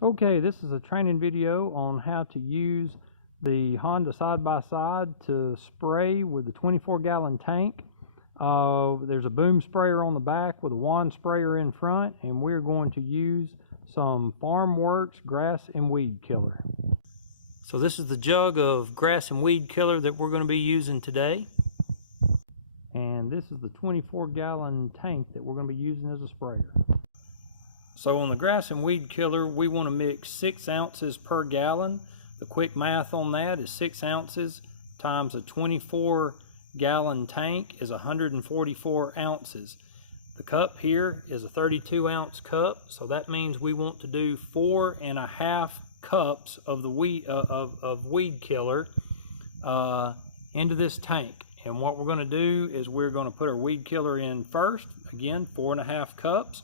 Okay, this is a training video on how to use the Honda side-by-side to spray with the 24-gallon tank. There's a boom sprayer on the back with a wand sprayer in front, and we're going to use some FarmWorks grass and weed killer. So this is the jug of grass and weed killer that we're going to be using today. And this is the 24-gallon tank that we're going to be using as a sprayer. So on the grass and weed killer, we want to mix 6 ounces per gallon. The quick math on that is 6 ounces times a 24-gallon tank is 144 ounces. The cup here is a 32-ounce cup, so that means we want to do 4.5 cups of the weed killer into this tank. And what we're going to do is we're going to put our weed killer in first, again 4.5 cups.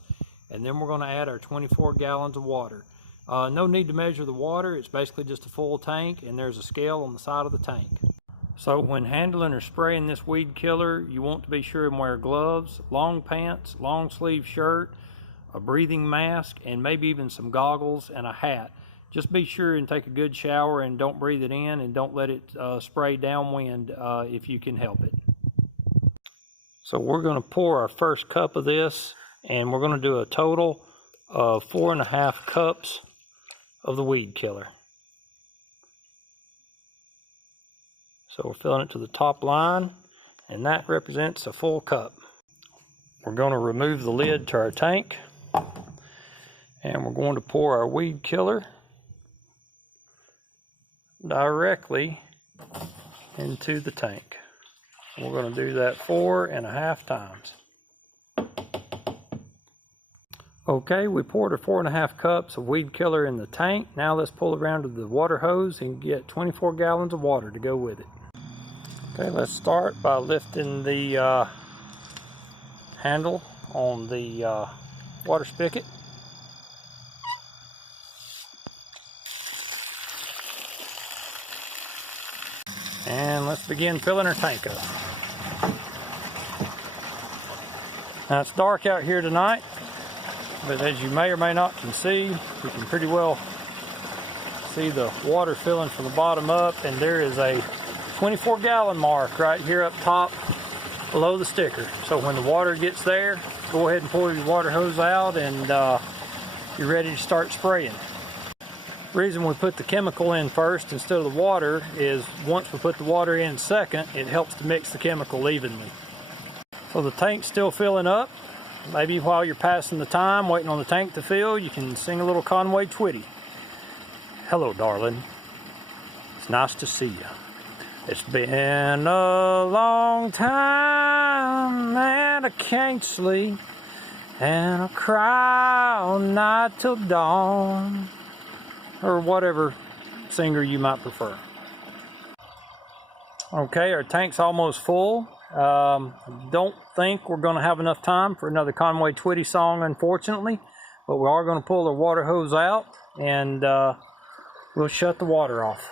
And then we're going to add our 24 gallons of water. No need to measure the water, it's basically just a full tank, and there's a scale on the side of the tank. So when handling or spraying this weed killer, you want to be sure and wear gloves, long pants, long sleeve shirt, a breathing mask, and maybe even some goggles and a hat. Just be sure and take a good shower and don't breathe it in, and don't let it spray downwind if you can help it. So we're going to pour our first cup of this, and we're going to do a total of 4.5 cups of the weed killer. So we're filling it to the top line, and that represents a full cup. We're going to remove the lid to our tank, and we're going to pour our weed killer directly into the tank. We're going to do that 4.5 times. Okay, we poured our 4.5 cups of weed killer in the tank. Now let's pull it around to the water hose and get 24 gallons of water to go with it. Okay, let's start by lifting the handle on the water spigot. And let's begin filling our tank up. Now it's dark out here tonight, but as you may or may not can see, you can pretty well see the water filling from the bottom up, and there is a 24-gallon mark right here up top below the sticker. So when the water gets there, go ahead and pull your water hose out, and you're ready to start spraying. The reason we put the chemical in first instead of the water is once we put the water in second, it helps to mix the chemical evenly. So the tank's still filling up. Maybe while you're passing the time, waiting on the tank to fill, you can sing a little Conway Twitty. Hello, darling. It's nice to see you. It's been a long time and I can't sleep, and I cry all night till dawn, or whatever singer you might prefer. Okay, our tank's almost full. Don't think we're going to have enough time for another Conway Twitty song, unfortunately, but we are going to pull the water hose out, and we'll shut the water off.